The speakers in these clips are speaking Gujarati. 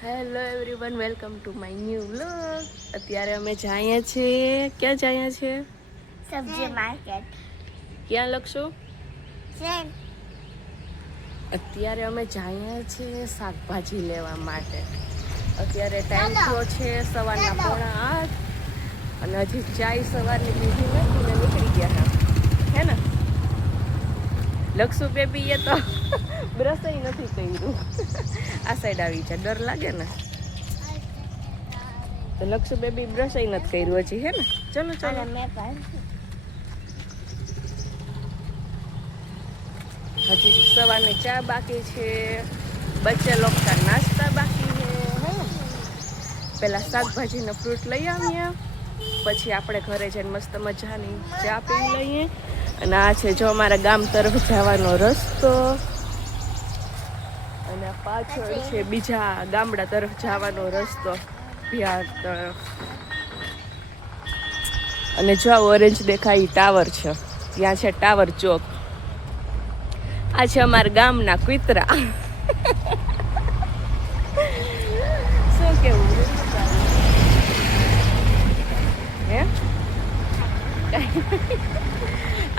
Hello everyone, welcome to my new vlog. અત્યારે અમે જઈએ છીએ, ક્યાં જઈએ છીએ? સબ્જી માર્કેટ. ક્યાં લખશું? અત્યારે અમે જઈએ છીએ શાકભાજી લેવા માટે. અત્યારે ટાઈમ થયો છે સવારના 7:45 અને હજી ચાય સવારની પીધી નથી ને નીકળી ગયા હે ને. લક્ષુ બેબી એ તો બ્રશય નથી કર્યું. આ સાઈડ આવી છે, ડર લાગે ને તો લક્ષુ બેબી બ્રશય નથી કર્યું હજી હે ને. ચલો ચલો. હજી સવારની ચા બાકી છે, બચ્ચે લોકા નાસ્તા બાકી છે હે. પેલા શાકભાજી ને ફ્રૂટ લઈ આવીએ, પછી આપણે ઘરે જઈને મસ્ત મજાની ચા પી લઈએ. અને આ છે જો અમારા ગામ તરફ જવાનો રસ્તો, અને પાછળ છે બીજા ગામડા તરફ જવાનો રસ્તો, બિહાર તરફ. અને જો ઓરેન્જ દેખાય ટાવર છે, ત્યાં છે ટાવર ચોક. આ છે અમારા ગામના કૂતરા. શું કેવું હે?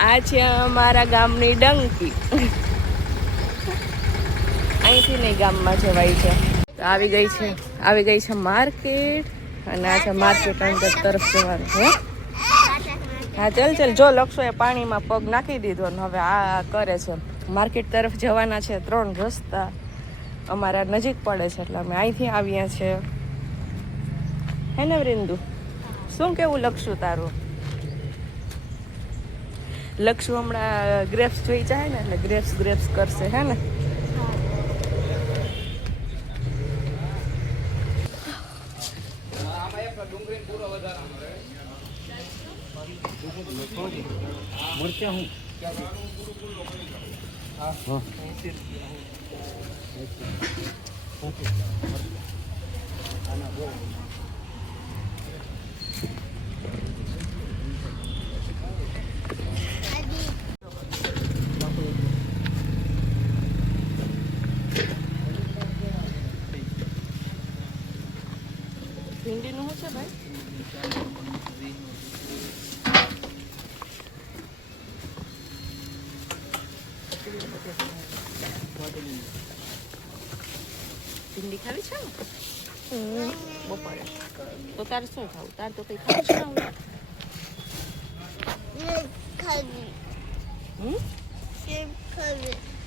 આ છે અમારા ગામની ડંકી. અહીંથી નહીં ગામમાં જવાય છે. તો આવી ગઈ છે માર્કેટ, અને આ છે માર્કેટ અંદર તરફ જવાનું હે. હા ચાલ જો લક્ષોએ પાણીમાં પગ નાખી દીધો ને હવે આ કરે છે. માર્કેટ તરફ જવાના છે 3 રસ્તા, અમારા નજીક પડે છે એટલે અમે અહીંથી આવ્યા છે હે ને વૃંદુ. શું કેવું લક્ષુ તારું? લક્ષુ હમણાં ગ્રેપ્સ જોઈ જાય ને એટલે ગ્રેપ્સ કરશે હે ને. ભીંડીનું શું છે ભાઈ? ભીંડી ખાવી છે ને બપોરે? તો તારે શું ખાવું? તારે તો કઈ ખાવું છે?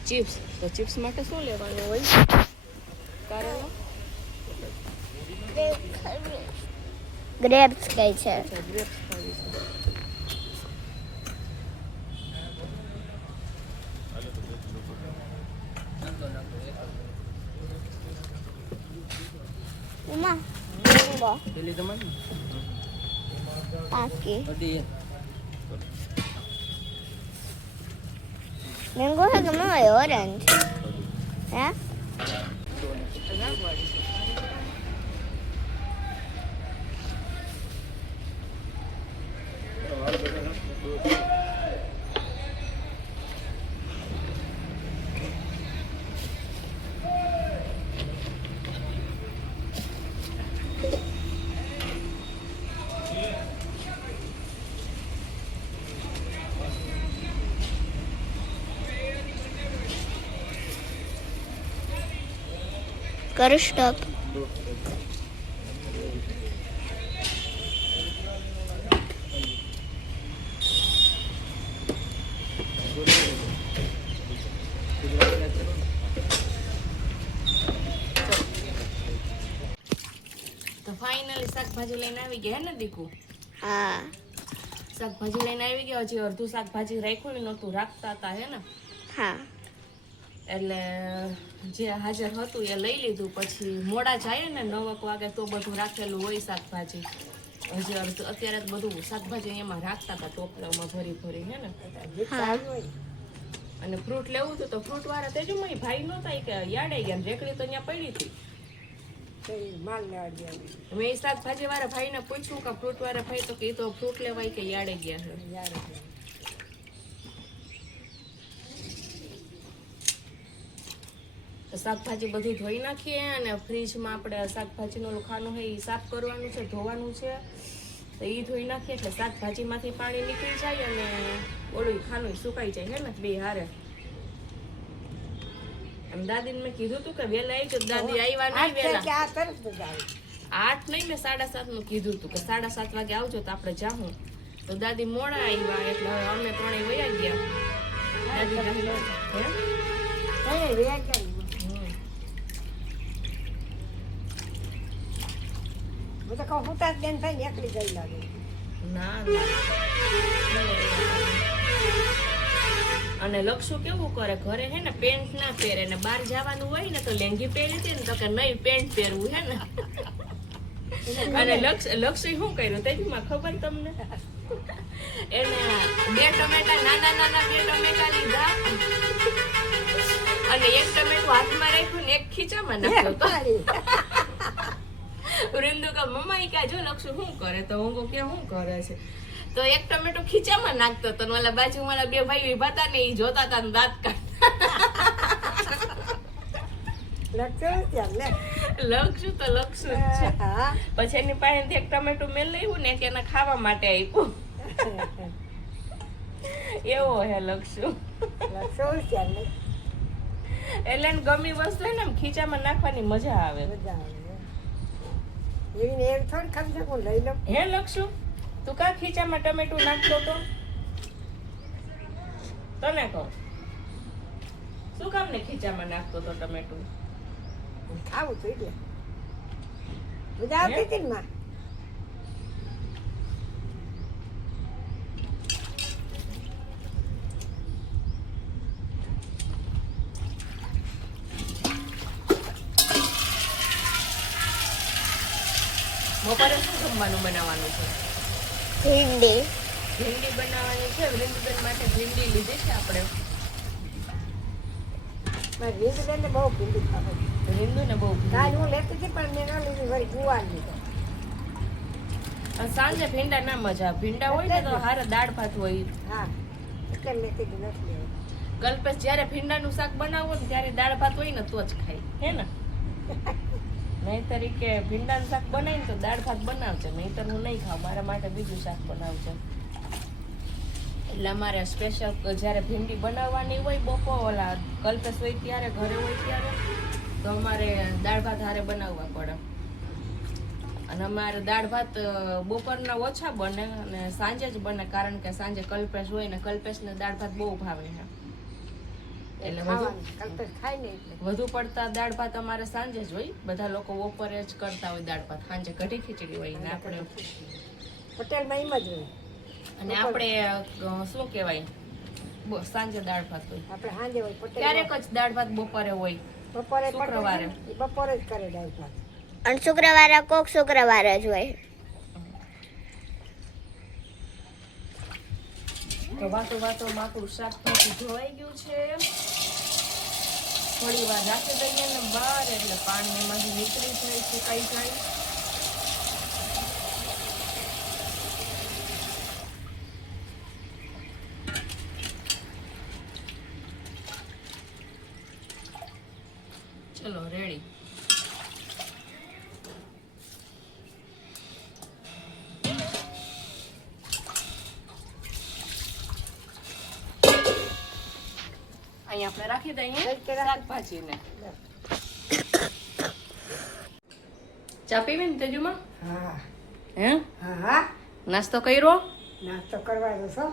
ચિપ્સ. તો ચિપ્સ માટે શું લેવાનું હોય? કારેલો ગ્રેપ્સ કઈ છે? ગ્રેપ્સ ખાવી છે. મેંગો है कि मैं ऑरेंज है? कर स्टॉप. તો ફાઇનલી શાકભાજી લઈને આવી ગયા હે ને દીકુ? हाँ. શાકભાજી લઈને આવી ગયા. હજી અડધું શાકભાજી રાખ્યું નહોતું, રાખતા હતા હે ને. हाँ. એટલે જે હાજર હતું એ લઈ લીધું. પછી મોડા જાય ને 9 વાગે તો બધું રાખેલું હોય શાકભાજી. હજી અત્યારે બધું શાકભાજી એમાં રાખતા હતા ટોપલામાં ભરી હે ને. અને ફ્રૂટ લેવું હતું તો ફ્રૂટ વાળા તેજો ભાઈ નહોતા કે યાડે ગયા, રેકડી તો ત્યાં પડી હતી. મેં શાકભાજી વાળા ભાઈ ને પૂછ્યું કે ફ્રૂટ વાળા ભાઈ તો કે તો ફ્રૂટ લેવાય કે યાડે ગયા છે. તો શાકભાજી બધું ધોઈ નાખીએ અને ફ્રીજમાં આપણે શાકભાજીનું ઓલું ખાનું હોય એ સાફ કરવાનું છે, ધોવાનું છે. તો એ ધોઈ નાખીએ એટલે શાકભાજીમાંથી પાણી નીકળી જાય અને ઓલું ખાનું સુકાઈ જાય હે ને બે હારે. અને દાદીને મેં કીધું તું કે વહેલા આવી જતો, દાદી આવ્યા નહીં વહેલા. 8 નહીં, મેં 7:30 નું કીધું તું કે 7:30 વાગે આવજો તો આપણે જાહું. તો દાદી મોડા આવ્યા એટલે હવે અમે ત્રણેય વયા ગયા. ના અને લક્ષુ કેવું કરે, ઘરે હે ને પેન્ટ ના પહેરે ને બહાર જવાનું હોય ને તો લેંગી પહેરી હતી ને તો કે નહીં પેન્ટ પહેરવું હે ને. અને લક્ષુ શું કર્યું તેમાં ખબર તમને? એને 2 ટમેટા નાના 2 ટમેટા લીધા અને 1 ટમેટું હાથમાં રાખ્યું ને 1 ખીચામાં નાખ્યો. વૃંદુ કા મમ્મા ઈ કા જો લક્ષુ શું કરે, તો હું કે શું કરે છે, તો 1 ટમેટો ખીચામાં નાખતો તો ઓલા બાજુ મારા 2 ભાઈ ઉભા હતા ને ઈ જોતા હતા ને દાંત કાઢતા. લક્ષુ તો લક્ષુ જ છે. પછી એની પાસેથી 1 ટમેટું મેં લેવું ને એના ખાવા માટે આપ્યું. એવો હે લક્ષુ. એટલે ગમી વસ્તુ હોય ને ખીચામાં નાખવાની મજા આવે. હે લક્ષુ તું કા ખીચામાં ટમેટું નાખતો તો? તને કહું શું કામ ને ખીચામાં નાખતો તો ટમેટું? ખાવું તો એટલે મજા આવતી હતી ને માં. બપોરે શું જમવાનું બનાવવાનું છે? ભીંડી બનાવવાની છે. વૃંદબેન માટે ભીંડી લીધી છે આપણે. રીંદુબેન ને બહુ ભીંડી ખાવે. રીંદુને બહુ કાલ હું લેતી હતી પણ મેં ના લીધી, વળી ગુવાર લીધો. સાંજે ભીંડા ના મજા. ભીંડા હોય ને તો હારે દાળ ભાત હોય. હા એટલે મેં કીધું નથી લેવું. કલ્પેશ જ્યારે ભીંડાનું શાક બનાવો ને ત્યારે દાળ ભાત હોય ને તો જ ખાય હે ને. નહીંતર કે ભીંડાનું શાક બનાવીને તો દાળ ભાત બનાવશે, નહીંતર હું નહીં ખાઉં. મારા માટે બીજું શાક બનાવશે. એટલે અમારે સ્પેશિયલ જ્યારે ભીંડી બનાવવાની હોય બપોર ઓલા કલ્પેશ હોય ત્યારે, ઘરે હોય ત્યારે તો અમારે દાળ ભાત હારે બનાવવા પડે. અને અમારે દાળ ભાત બપોરના ઓછા બને અને સાંજે જ બને, કારણ કે સાંજે કલ્પેશ હોય ને કલ્પેશને દાળ ભાત બહુ ભાવે છે. એટલે વધુ પડતા દાળ ભાત અમારે સાંજે જ હોય. બધા લોકો બપોરે જ કરતા હોય દાળ ભાત, સાંજે કઢી ખીચડી હોય ને આપણે હોટેલમાં એમ જ હોય. અને આપણે શું કહેવાય સાંજે દાળ ભાત હોય. આપણે સાંજે હોય ક્યારેક જ દાળ ભાત બપોરે હોય. બપોરે શુક્રવારે બપોરે જ કરે દાળ ભાત. અને શુક્રવારે કોક શુક્રવારે જ હોય. તો વાતો આપણું શાકભાજી ધોવાઈ ગયું છે. થોડી વાર રાખી દઈએ ને બહાર એટલે પાણી એમાંથી નીકળી જાય, સુકાઈ જાય. ચલો રેડી. અહીંયા આપણે રાખી દઈએ શાકભાજીને. ચા પીવી ને તેજુમાં? હા હે હા હા નાસ્તો કર્યો? નાસ્તો કરવાનો છો?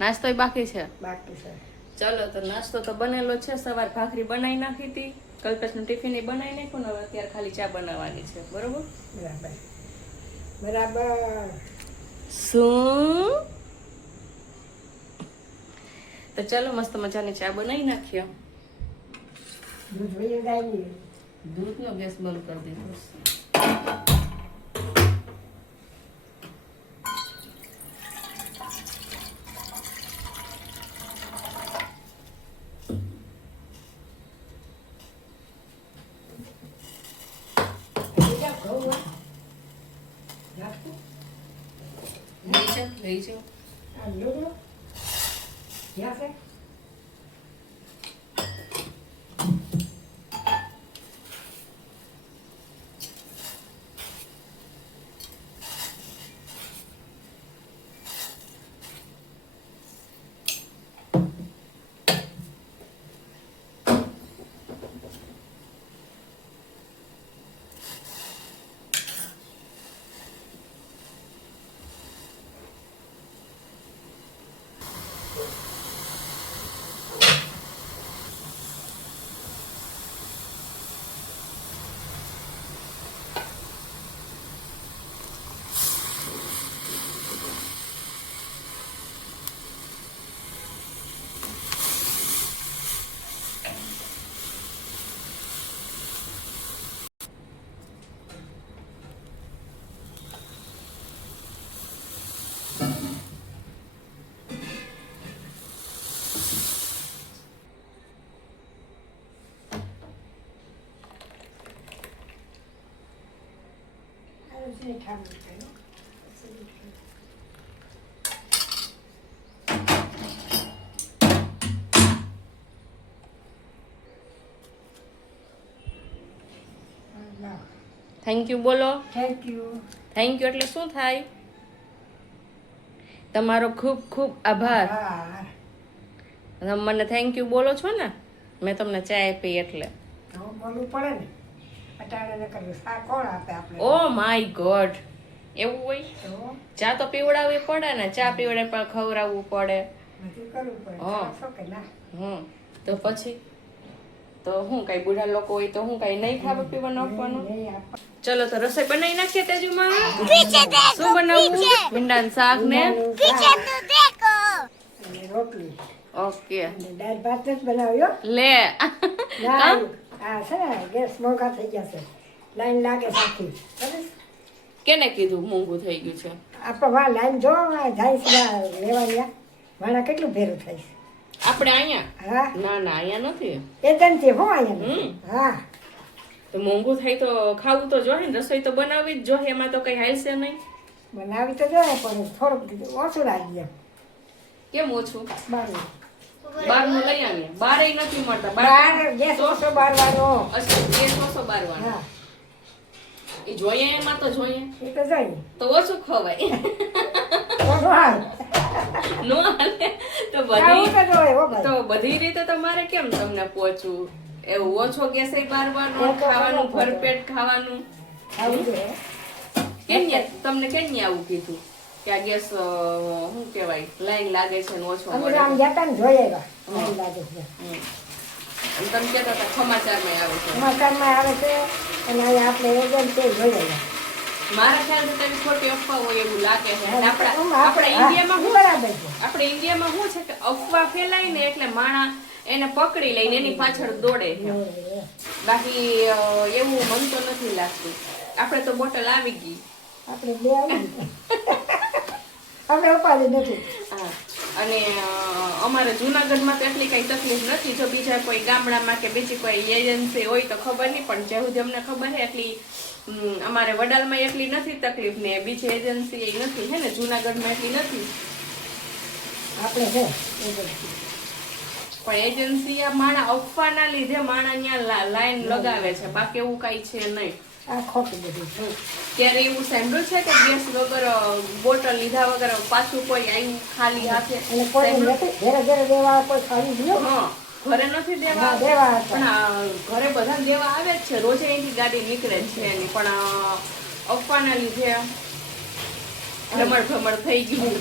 નાસ્તો બાકી છે. બાકી છે. ચલો તો નાસ્તો તો બનેલો છે. સવાર ભાખરી બનાવી નાખી હતી, કલ્પેશનું ટિફિન એ બનાવી નાખ્યું ને હવે અત્યારે ખાલી ચા બનાવવાની છે. બરોબર બરાબર બરાબર. શું? તો ચલો મસ્ત મજાની ચા બનાવી નાખીએ. દૂધ વહી જાય ને દૂધનો ગેસ બંધ કરી દીધો. લઈ જાઓ. ક્યાં છે? પછી ઠામું થાય હો. થેન્ક યુ બોલો. Thank you. થેન્ક યુ એટલે શું થાય? તમારો ખૂબ ખૂબ આભાર. હા તમે મને થેન્ક યુ બોલો છો ને, મેં તમને ચા આપી એટલે. તો બોલવું પડે ને. અટાણે ન કરવું શા કોણ આપે આપણે? ઓ માય ગોડ, એવું હોય? તો ચા તો પીવડાવવી પડે ને, ચા પીવડે પણ ખવડાવવું પડે. બધું કરવું પડે. હા. છો કે ના? તો પછી તો હું કઈ બુઢા લોકો હોય તો હું કઈ નહીં ખાવા પીવાનું આપવાનું? નહીં આપે. ચલો તો રસોઈ બનાવી નાખીએ તેજુમાં. શું બનાવવું? ભીંડાનું શાક ને અને રોટલી ઓકે અને દાળ ભાત જ બનાવ્યો. લે. ના આ છે ને ગેસ મોંઘા થઈ ગયા છે. લાઈન લાગે સાચી. કેને કીધું મોંઘું થઈ ગયું છે? આપણે વાં લાઈન જો જાય છે લેવાની વાણા કેટલું ભેરું થાય છે. આપણે અહીંયા? હા ના ના અહીંયા નથી. એજન્સી હો અહીંયા. હા તો મોંઘું થાય તો ખાવું તો જોઈએ ને, રસોઈ તો બનાવવી જ જોઈએ, એમાં તો કઈ હાલશે નહીં. બનાવી તો જોઈએ પણ થોડુંક ઓછું લાગી કેમ ઓછું? બારું બહારનું લઈ આવીએ. બારે નથી મળતા. બાર ગેસ ઓછો બારવાનો. અચ્છા, ગેસ ઓછો બારવાનો. હા એ જોઈએ એમાં તો જોઈએ એ તો જોઈએ તો ઓછું ખવાય. ઓછું હાલ નો હાલે તો ખાવું બધી તો જોઈએ હો ભાઈ. તો બધી રીતે તમારે કેમ તમને પહોંચવું? એવું ઓછો ગેસે બારવાનો, એ તો ખાવાનું ખબર પડે. ભરપેટ ખાવાનું. ખાવું જોઈએ. તમને કેમ આવું કીધું કે આ ગેસ શું કહેવાય લાઈન લાગે છે ને ઓછો અમે મળે આમ છે? જતા ને જોઈએ એવા. નથી લાગે છે હમ. અને તમે કહેતા હતા સમાચારમાં આવે છે. સમાચારમાં આવે છે અને અહીંયા આપણે એજન્સી જોઈએ મારા ખ્યાલથી તેની ખોટી અફવા હોય એવું લાગે છે. અને આપણા આપણે ઇન્ડિયામાં શું બરાબર છે. આપણે ઇન્ડિયામાં શું છે કે અફવા ફેલાય ને એટલે માણસ એને પકડી લઈને એની પાછળ દોડે છે. બાકી એવું મન તો નથી લાગતું. આપણે તો બોટલ આવી ગઈ. આપણે બે આવી આપણે ઉપાધિ નથી. હા. અને અમારે જુનાગઢમાં તો એટલી કઈ તકલીફ નથી. જો બીજા કોઈ ગામડામાં કે બીજી કોઈ એજન્સી હોય તો ખબર નહીં, પણ જેવું અમને ખબર છે એટલી અમારે વડાલમાં એટલી નથી તકલીફ ને બીજી એજન્સી એ નથી હે ને જુનાગઢમાં એટલી નથી. આપણે છે એજન્સી. પણ એજન્સી આ માણા અફવાના લીધે માણા ત્યાં લાઈન લગાવે છે, બાકી એવું કઈ છે નહીં. આ ખોટું બધું. ત્યારે એવું સાંભળ્યું છે કે ગેસ વગર બોટલ લીધા વગર પાછું કોઈ આવ્યું ખાલી હાથે? અને કોઈ નથી ઘરે ઘરે દેવા કોઈ ખાલી ગયો. હા, ઘરે નથી દેવા હા, દેવા હતા. પણ ઘરે બધા દેવા આવે જ છે, રોજે અહીંથી ગાડી નીકળે જ છે એની. પણ અફવાના લીધે ભમર થઈ ગયું.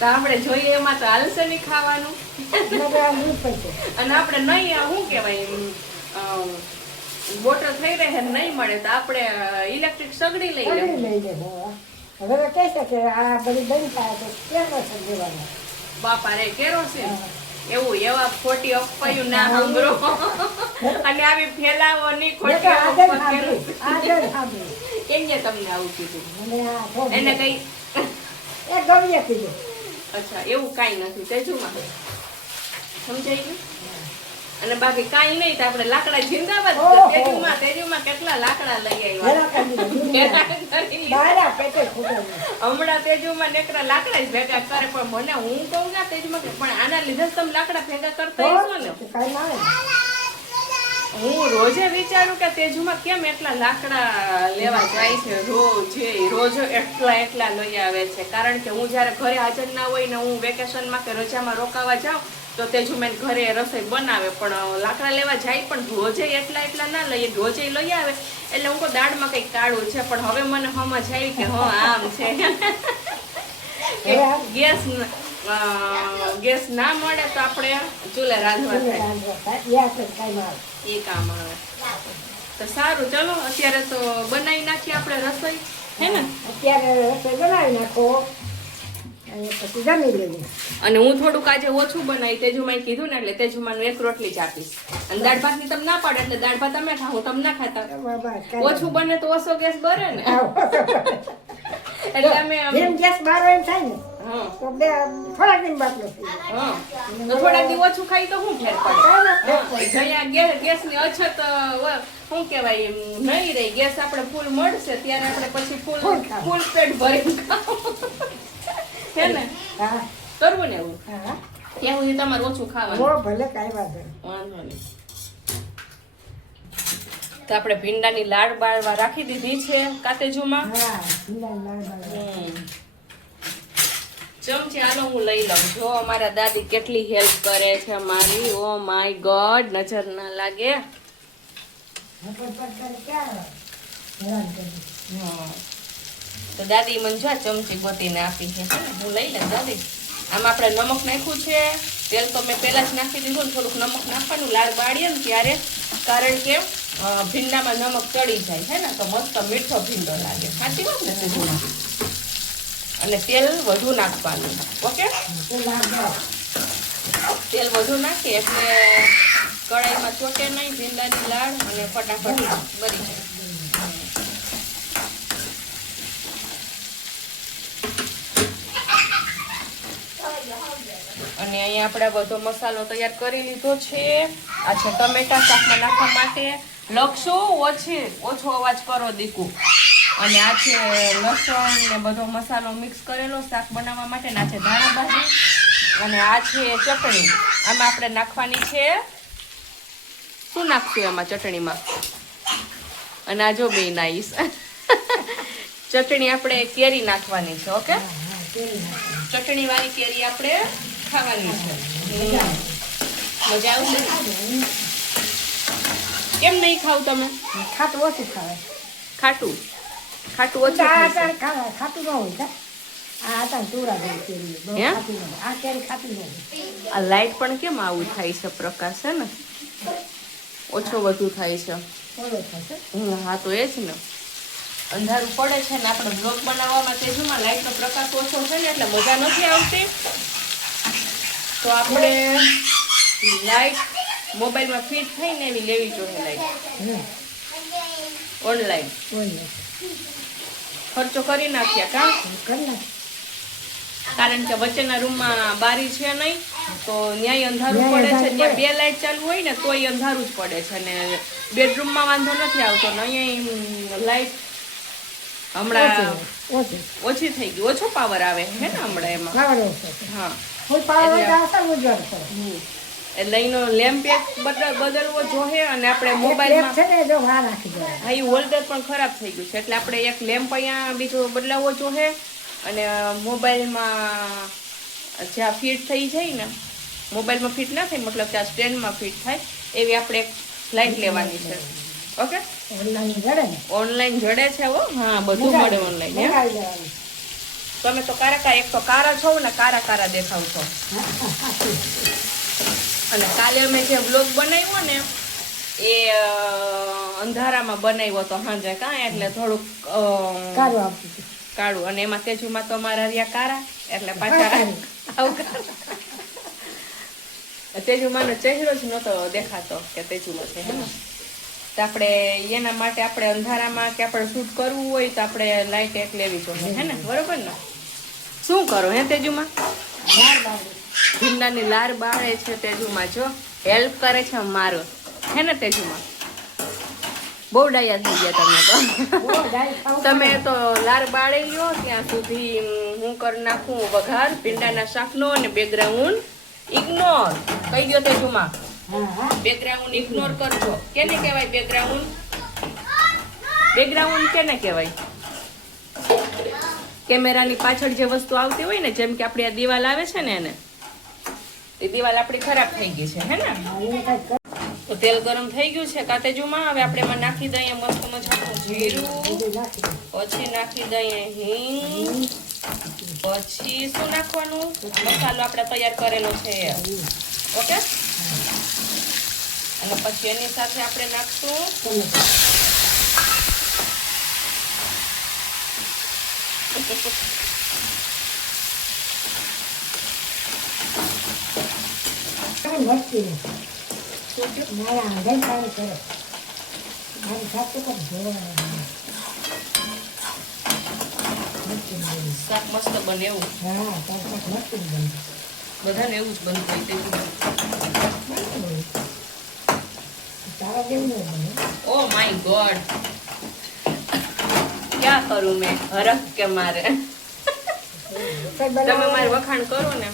તો આપણે જોઈએ એમાં તો હાલશે નહીં ખાવાનું. અને આપણે નહીં શું કહેવાય બોટલ થઈ રહે નહીં મળે તો આપણે ઇલેક્ટ્રિક સગડી લઈ લેવું. લઈ લે હવે તો કહે છે કે આ બધી બની થાય તો કેમ નથી દેવાના. બાપા રે કેરોસીન એવું એવા ખોટી અફવાયું ના સાંભળો અને આવી ફેલાવો નહીં ખોટી અફવા કેરોસીન. આગળ સાંભળ્યું. કેમ છે તમને આવું કીધું? અને આ થોડું એને કઈ એ ગમ્યા કીધું. અચ્છા એવું કાંઈ નથી તેજુમાં સમજાઈ ગયું. અને બાકી કાંઈ નહીં તો આપણે લાકડા જિંદાબાદ. ઓહો. તેજુમાં કેટલા લાકડા લઈ હેરા આવ્યા. કરી દીધું. બારા પેટે ફૂટેલું. હમણાં તેજુમાં નેકરા લાકડા જ ભેગા કરે પણ મને હું કહું ના તેજુમાં કે પણ આના લીધે જ તમે લાકડા ભેગા કરતા હશો ને. તો કાંઈ ના આવે. હું રોજે વિચારું કે તેજુમાં કેમ એટલા લાકડા લેવા જાય છે રોજ એટલા લઈ આવે છે. કારણ કે હું જ્યારે ઘરે હાજર ના હોય ને હું વેકેશનમાં કે રજામાં રોકાવા જાઉં તો તેજુમેન ઘરે રસોઈ બનાવે પણ લાકડા લેવા જાય પણ રોજે એટલા ના લઈએ. રોજે લઈ આવે એટલે હું કહું દાળમાં કંઈક કાળું છે પણ હવે મને સમજ આવી કે હા આમ છે કે ગેસ ના મળે તો આપણે ચૂલે રાંધવા થાય એ કામ આવે. તો સારું ચલો અત્યારે તો બનાવી નાખીએ આપણે રસોઈ હે ને. અત્યારે રસોઈ બનાવી નાખો અને પછી જમી લઈએ. અને હું થોડુંક આજે ઓછું બનાવી તેજુમાં કીધું ને એટલે તેજુમાં એક રોટલી જ આપીશ. અને દાળ ભાત ની તમે ના પાડે એટલે દાળ ભાત તમે ખાઓ તમે ના ખાતા. ઓછું બને તો ઓછો ગેસ ભરે ને એટલે અમે જેમ ગેસ બાર એમ થાય ને હા તો બે થોડાક દિન બાટલો થઈ હા તો થોડાક દી ઓછું ખાઈ તો શું ફેર પડે. જયા ગેસ ની અછત શું કહેવાય નહીં રહી ગેસ આપણે ફૂલ મળશે ત્યારે આપણે પછી ફૂલ ખાવું. ફૂલ પેટ ભરીને ખાવું હે ને હા કરવું ને એવું હા ત્યાં સુધી તમારે ઓછું ખાવાનું ઓ ભલે કાંઈ વાંધો નહીં. વાંધો નહીં તો આપણે ભીંડાની લાડ બાળવા રાખી દીધી છે કાતેજુમાં હા ભીંડાની લાડ બાળવા. ચમચી આનો હું લઈ લઉં જો અમારા દાદી કેટલી હેલ્પ કરે છે મારી ઓ માય ગોડ નજર ના લાગે ફટફટ કરે ક્યાં હેરાન કરે. તો દાદી મને જો આ ચમચી ગોતીને આપી છે હું લઈ લઉં દાદી આમાં આપણે નમક નાખ્યું છે તેલ તો મેં પહેલા જ નાખી દીધું ને થોડુંક નમક નાખવાનું લાડ બાળીએ ને ત્યારે કારણ કે ભીંડામાં નમક ચડી જાય છે ને તો મસ્ત મીઠો ભીંડો લાગે સાચી વાત ને સીધું અને તેલ વધુ નાખવાનું ઓકે તે લાગે. તેલ વધુ નાખીએ એટલે કઢાઈમાં ચોટે નહીં ભીંડાની લાડ અને ફટાફટ બની જાય અને અહીંયા આપણે બધો મસાલો તૈયાર કરી લીધો છે આ છે ટમેટા શાકમાં નાખવા માટે લક્ષો ઓછો અવાજ કરો દીકુ અને આ છે લસણ ને બધો મસાલો મિક્સ કરેલો શાક બનાવવા માટે આ છે ધાણા ભાજી અને આ છે ચટણી આમાં આપણે નાખવાની છે શું નાખશું એમાં ચટણીમાં અને આ જો બે નાઈસ ચટણી આપણે કેરી નાખવાની છે ઓકે ચટણી વાળી કેરી આપણે ખાવાની છે મજા આવશે કેમ નહીં ખાવ તમે ખાટું ઓછું ખાવે. ખાટું ખાટું ઓછું આ ખાશો. અટાણે ખાટું ન હોય કા. આ અટાણે તુરા જેવી કેરી બહુ હે? ખાટી ન હોય. આ કેરી ખાટી ન હોય. આ લાઈટ પણ કેમ આવું થાય છે પ્રકાશ છે ને ઓછો વધુ થાય છે થોડો થશે. હા તો એ જ ને અંધારું પડે છે ને આપણે બ્લોગ બનાવવામાં તેજુમાં લાઈટનો પ્રકાશ ઓછો છે ને એટલે મજા નથી આવતી તો આપણે લાઈટ મોબાઈલમાં ફિટ થઈને એવી લેવી જોઈએ લાઈટ હમ. ઓનલાઈન બોલો. ખર્ચો કરી નાખ્યા કા કરી નાખ. કારણ કે વચ્ચેના રૂમમાં બારી છે નહીં તો ન્યાય અંધારું ન્યાય પડે છે અંધારું ત્યાં બે લાઈટ ચાલુ હોય ને તોય અંધારું જ પડે છે અને બેડરૂમમાં વાંધો નથી આવતો ને અહીંયા લાઈટ હમણાં ઓછું. ઓછી થઈ ગઈ ઓછો પાવર આવે હે ને હમણાં એમાં પાવર ઓછો છે. હા ફૂલ પાવર હોય તો આવશે ને ઉજ્જવળ છે. એટલે એનો લેમ્પ એક બદલવો જોઈએ અને આપણે એક મોબાઈલમાં છે ને જો વાર રાખી દેવાય. હા એ હોલ્ડર પણ ખરાબ થઈ ગયું છે એટલે આપણે એક લેમ્પ અહીંયા બીજો બદલાવવો જોઈએ અને મોબાઈલમાં જ્યાં ફિટ થઈ જાય ને મોબાઈલમાં ફિટ ના થાય મતલબ કે આ સ્ટેન્ડમાં ફિટ થાય એવી આપણે એક લાઈટ લેવાની છે ઓકે ઓનલાઈન જડે ને. ઓનલાઈન જડે છે હો હા બધું મળે ઓનલાઈન હે મંગાવી દેવાનું. તમે તો એક તો કારા છો ને કારા દેખાવ છો અને કાલે અમે જે બ્લોગ બનાવ્યો ને એ અંધારામાં બનાવ્યો તો સાંજે કાં એટલે થોડુંક કારું આપતું હતું. કાળું અને એમાં તેજુમાં તો અમારા રહ્યા કારા એટલે પાછા આવું તેજુમાનો ચહેરો જ નહોતો દેખાતો કે તેજુમાં છે હે ને તો આપણે એના માટે આપણે અંધારામાં કે આપણે શૂટ કરવું હોય તો આપણે લાઈટ એક લેવી જોઈએ હે ને બરોબર ને શું કરો હે તેજુમાં ભીંડાની લાર બાળે છે તેજુમાં જો હેલ્પ કરે છે મારો હે ને તેજુમાં બહુ ડાયા થઈ ગયા તમે તો બહુ ડાય ખાવું તમે તો લાર બાળી લ્યો ત્યાં સુધી હું કરી નાખું વઘાર ભીંડાના શાકનો અને બેકગ્રાઉન્ડ ઇગ્નોર કહી દો તેજુમાં હા હા બેકગ્રાઉન્ડ ઇગ્નોર કરજો કેને કહેવાય બેકગ્રાઉન્ડ કેને કહેવાય કેમેરાની પાછળ જે વસ્તુ આવતી હોય ને જેમ કે આપણી આ દિવાલ આવે છે ને એને એ દિવાલ આપણી ખરાબ થઈ ગઈ છે હે ને હા, એને કાંઈક કર. તો તેલ ગરમ થઈ ગયું છે કાતેજુમાં હવે આપણે એમાં નાખી દઈએ મસ્ત મજાનું જીરું બધું નાખી દે. પછી નાખી દઈએ હિંગ પછી શું નાખવાનું મસાલો આપણે તૈયાર કરેલો છે એ. ઓકે અને પછી એની સાથે આપણે નાખશું ટમેટા. કાંઈ વધતી નથી. મારા આંગણ કાંઈ કરે. મારી સાસુ પણ જોવાનું. વધતી નથી. શાક મસ્ત બને એવું હા તાર શાક વધતું જ બને. બધાને એવું જ બનતું હોય તેવું તારા જેવું નહીં બને. ઓ માય ગોડ, ક્યાં કરું મેં હરખ કે મારે. કઈ તમે બનાવો? મારે વખાણ કરો ને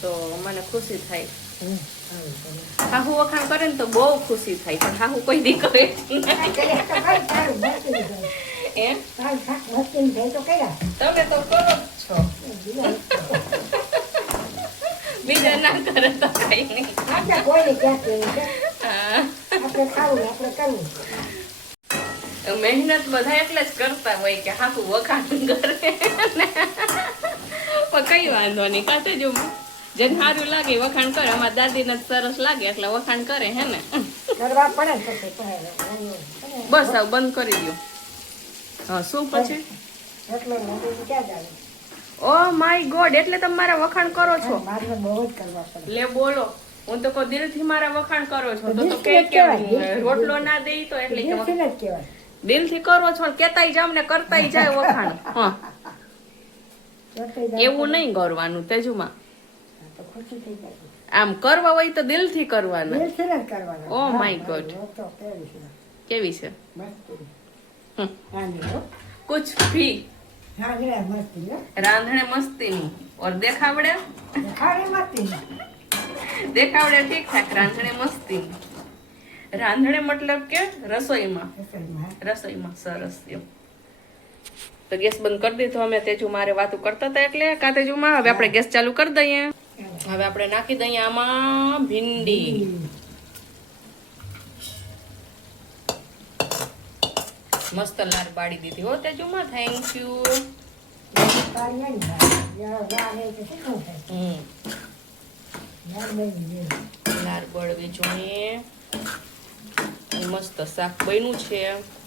તો મને ખુશી થાય. હમ, સારું, સારું. હાહુ વખાણ કરે ને તો બહુ ખુશી થાય, પણ હાહુ કોઈ દી કરે જ નહીં. આ કરે તો ભાઈ તારું મસ્તી થાય. એમ તારું શાક મસ્તી થાય તો કર્યા. તમે તો કરો જ છો, બીજા ના કરે તો કઈ નહીં. આપણે કોઈને ક્યાં કહેવું છે? હા. આપણે ખાવું ને આપણે કરવું. મહેનત બધા એટલે જ કરતા હોય કે હાકુ વખાણ કરે ને. પણ કઈ વાંધો નહીં, કાતે જો જેને સારું લાગે વખાણ કરે. અમારા દાદીને જ સરસ લાગે એટલે વખાણ કરે હે ને. કરવા પડે ને પછી પહેરે. બસ આવ બંધ કરી દો. હા શું પછી? એટલો નથી ક્યાં જાય? ઓ માય ગોડ, એટલે તમે મારા વખાણ કરો છો? મારે બહુ જ કરવા પડે. લે બોલો, હું તો કોઈ દિલથી મારા વખાણ કરો છો તો દિલથી કે જ કહેવાય, કે દિલથી. રોટલો ના દઈ તો એટલે કે દિલથી જ કહેવાય. દિલથી કરો છો ને કેતાય જાવ ને કરતાય જાય વખાણ. હા ચોટાઈ જાય એવું નહીં કરવાનું તેજુમાં. તો ખુશી થઈ જાય. આમ કરવા હોય તો દિલથી કરવાનું. દિલથી જ કરવાના. Oh my હા, God. હા, તો કેવી છે? કેવી છે? મસ્તી. હમ. હાંડી હો. કુછ ભી હાંડી આ મસ્તી હો. રાંધણે મસ્તીની ઓર દેખાવડે ખાડી મસ્તી. દેખાવડે ઠીક ઠાક, રાંધણે મસ્તીની. રાંધણે મતલબ કે રસોઈમાં. રસોઈમાં સરસ એમ. તો ગેસ બંધ કરી દીધો અમે. તેજુ મારે વાતું કરતા હતા એટલે કાતેજુમાં. હવે આપણે ગેસ ચાલુ કરી દઈએ. હવે આપણે નાખી દઈએ આમાં ભીંડી. મસ્ત લાર પાડી દીધી હો તેજુમાં. Thank you. લાર બળવી જોઈએ. મસ્ત શાક બન્યું છે.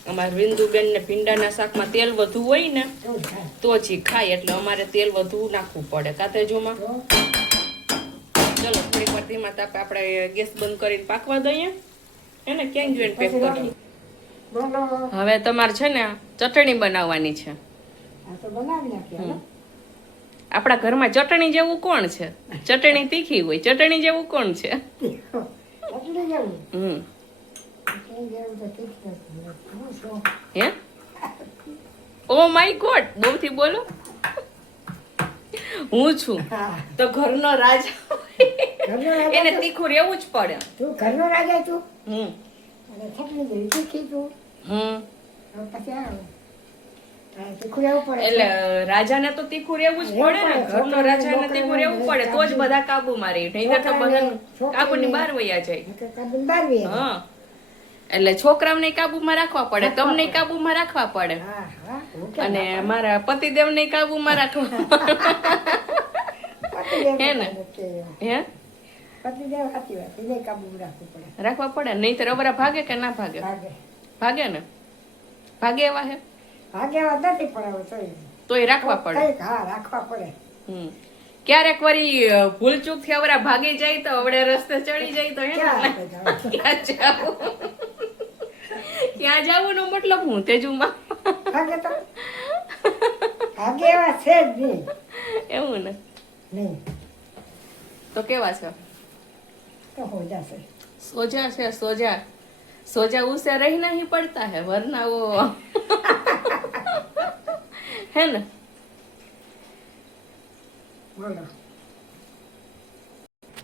અમારે વિંદુબેન ને ભીંડાના શાકમાં તેલ વધુ હોય ને તો જ ઈ ખાય, એટલે અમારે તેલ વધુ નાખવું પડે કાતેજુમાં. ચલો થોડીક વાર ધીમા તાપે આપણે ગેસ બંધ કરીને પાકવા દઈએ. એને ક્યાં જોઈને પેક કરી. હવે તમારે છે ને ચટણી બનાવવાની છે. આપણા ઘરમાં ચટણી જેવું કોણ છે? ચટણી તીખી હોય, ચટણી જેવું કોણ છે? હમ હે ઓ માય ગોડ, બહુથી બોલો. હું છું તો ઘરનો રાજા, એને તીખું રહેવું જ પડે. તું ઘરનો રાજા તું હમ અને ચટણી જેવી તીખી તું. હમ હવે પછી આવો. હા, તીખું રહેવું પડે. એટલે રાજાને તો તીખું રહેવું જ પડે ને. ઘરનો રાજાને તીખું રહેવું પડે તો જ બધા કાબુમાં રહે, નહીંતર તો બધા કાબુની બહાર વયા જાય. નકર કાબુ બહાર વહી જાય. હા, એટલે છોકરાઓને કાબુમાં રાખવા પડે, તમને કાબુમાં રાખવા પડે, હા, હા, હું કેમ અને મારા પતિદેવને કાબુમાં રાખવા પતિદેવ હે ને? કે હે પતિદેવ સાચી વાત, એને કાબુ રાખવું પડે. રાખવા પડે, નહીંતર અબરા ભાગે કે ના ભાગે? ભાગે ભાગે ને. ભાગે એવા હે ભાગે વાત નથી પણ હવે તોય રાખવા પડે. કંઈક હા રાખવા પડે. હમ ક્યારેક વળી ભૂલચૂક થી અવરા ભાગી જાય તો અવડે રસ્તે ચડી જાય તો હે ક્યાં ને આપણે જવાનું? ક્યાં જાવું? ક્યાં જાવું નો મતલબ હું તેજુમાં ભાગે તો ભાગે એવા છે જ નહીં. એવું ને. નહીં તો કેવા છે? તો હો જશે. સોજા છે સોજા. सोजा उसे रही नहीं पड़ता है वरना वो है ना. બોલો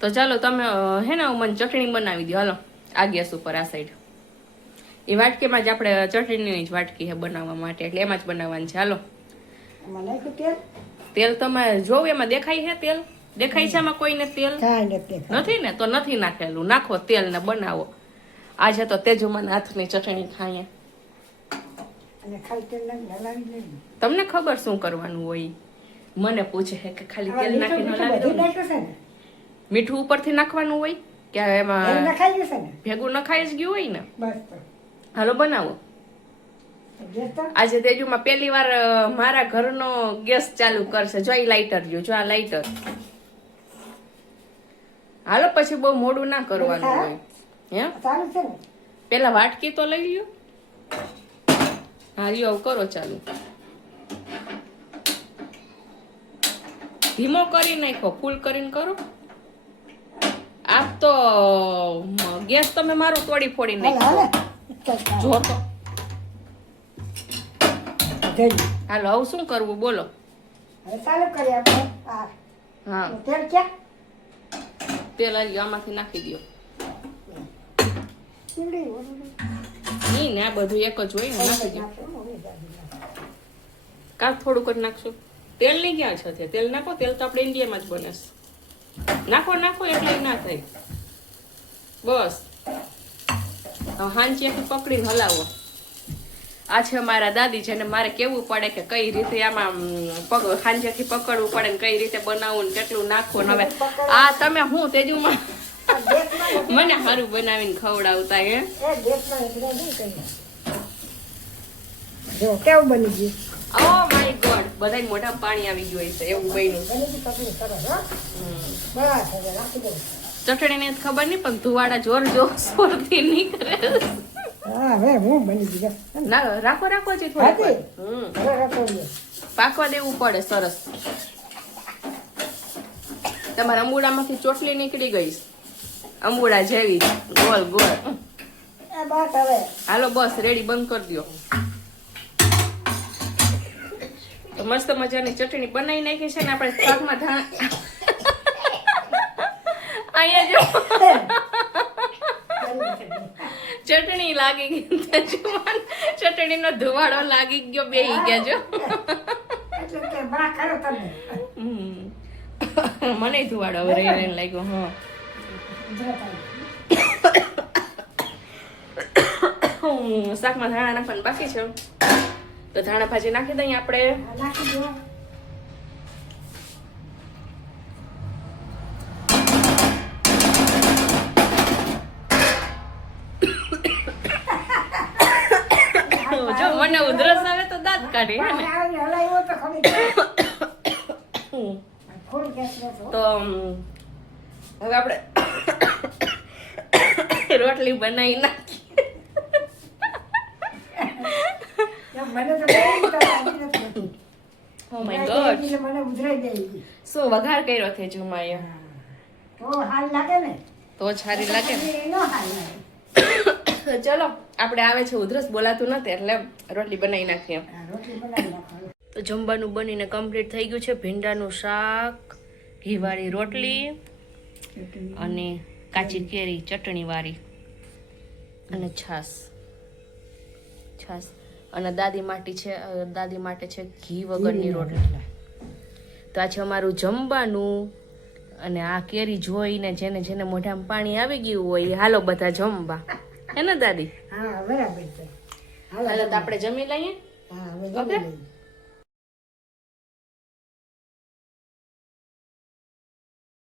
તો ચાલો તમે હે ને મને ચટણી બનાવી દો. હાલો આ ગેસ ઉપર આ સાઈડ એ વાટકીમાં જ આપણે ચટણીની જ વાટકી છે બનાવવા માટે, એટલે એમાં જ બનાવવાની છે. હાલો આમાં નાખ્યું તેલ? તેલ તમે જોવ એમાં દેખાય છે તેલ? દેખાય છે એમાં કોઈને તેલ? કાંઈ નથી દેખાતું. નથી ને તો નથી નાખેલું. નાખો તેલ ને બનાવો. આજે તો તેજુમાન હાથની ચટણી ખાઈએ. અને ખાલી તેલ નાખી હલાવી દેવું. તમને ખબર શું કરવાનું હોય? મને પૂછે છે કે ખાલી તેલ આમાં નાખીને મીઠું હલાવી બધું દઉં? નાખ્યું છે ને? મીઠું ઉપરથી નાખવાનું હોય કે તેલ એમાં નખાઈ ગયું છે ને? ભેગું નખાઈ જ ગયું હોય ને? બસ તો હાલો બનાવો. ગેસ તો આજે તેજુમાં પહેલી વાર મારા ઘરનો ગેસ ચાલુ કરશે. જો આ લાઇટર રહ્યું, જો આ લાઇટર. હાલો પછી બહુ મોડું ના કરવાનું હોય. હે સારું છે ને? પેલા વાટકી તો લઈ લ્યો. હા લ્યો કરો ચાલુ. ધીમો કરી નાખો, ફૂલ કરીને કરો. આપ તો ગેસ તમે મારું તોડી ફોડી હાલે નાખો જો તો. જઈ હાલો હવે શું કરવું બોલો. હવે ચાલુ કરીએ આપણે આ હા તેલ ક્યાં તેલ આવી ગયું, આમાંથી નાખી દો. ચીવડી નહીં ને આ બધું એક જ હોય ને, નાખી દો. કાં થોડુંક જ નાખશું. તેલ નહીં ક્યાં છે? તેલ નાખો. તેલ તો આપણે ઇન્ડિયામાં જ બને છે. નાખો એટલે ના થાય. બસ હવે હાંચીયાથી પકડીને હલાવો. આ છે મારા દાદી, જેને મારે કેવું પડે કે કઈ રીતે આમાં હાંચીયાથી પકડવું પડે ને કઈ રીતે બનાવવું ને કેટલું નાખવું. હવે આ તમે હું તેજુમાં મને સારું બનાવીને ખવડાવતા હે. જો કેવું બની ગયું. ઓ માય ગોડ, બધાય મોઢામાં પાણી આવી ગયું હશે એવું બન્યું. બની ગયું પકડી સરસ હો. બસ હવે રાખી દઉં. ચટણીને જ ખબર નહીં પણ ધુવાડા જોરથી નીકળે. હા હવે હું બની ગયું. ના રાખો છે હાથી? થોડી. હવે રસોઈ પાકવા દેવું પડે સરસ. તમારા અંબુડામાંથી ચોટલી નીકળી ગઈ, અંબુડા જેવી ગોળ ગોળ. બસ હવે હાલો બસ રેડી, બંધ કરી દો. તો મસ્ત મજાની ચટણી બનાવી નાખી છે ને આપણે શાકમાં અહીંયા જો ચટણી લાગી ગઈ. ચટણીનો ધુવાડો લાગી ગયો, બેહી ગયા જો. એટલે કે બા કરો તમે. મને ધુવાડો હવે રહીને લાગ્યો. હા શાકમાં ધાણા નાખવાનું બાકી છે, તો ધાણા ભાજી નાખી દઈએ આપણે. નાખી દો. જો મને ઉધરસ આવે તો દાંત કાઢે હે ને. હલાવ્યો તો ખબર ફૂલ ગેસ રહેતો. તો હવે આપણે રોટલી બનાવી નાખી. મને તો બહુ લાગી નથી. ઓ માય ગોડ, મને ઉધરાઈ ગઈ. શું વઘાર કર્યો છે જમાય? તો હાલ લાગે ને. તો જ સારી લાગે ને. એનો હાલ લાગે. ચલો આપણે આવે છે ઉધરસ, બોલાતું નથી એટલે રોટલી બનાવી નાખીએ. રોટલી બનાવી નાખો. તો જમવાનું બનીને કમ્પ્લીટ થઈ ગયું છે. ભીંડાનું શાક, ઘીવાળી રોટલી અને કાચી કેરી ચટણીવાળી અને છાશ અને દાદી માટે છે ઘી વગરની રોટલી. તો આ છે અમારું જમવાનું. અને આ કેરી જોઈને જેને મોઢામાં પાણી આવી ગયું હોય હાલો બધા જમવા, હે ને દાદી? હા બરાબર છે. હાલો તો આપણે જમી લઈએ. હા હવે ઓકે. જમી લઈએ.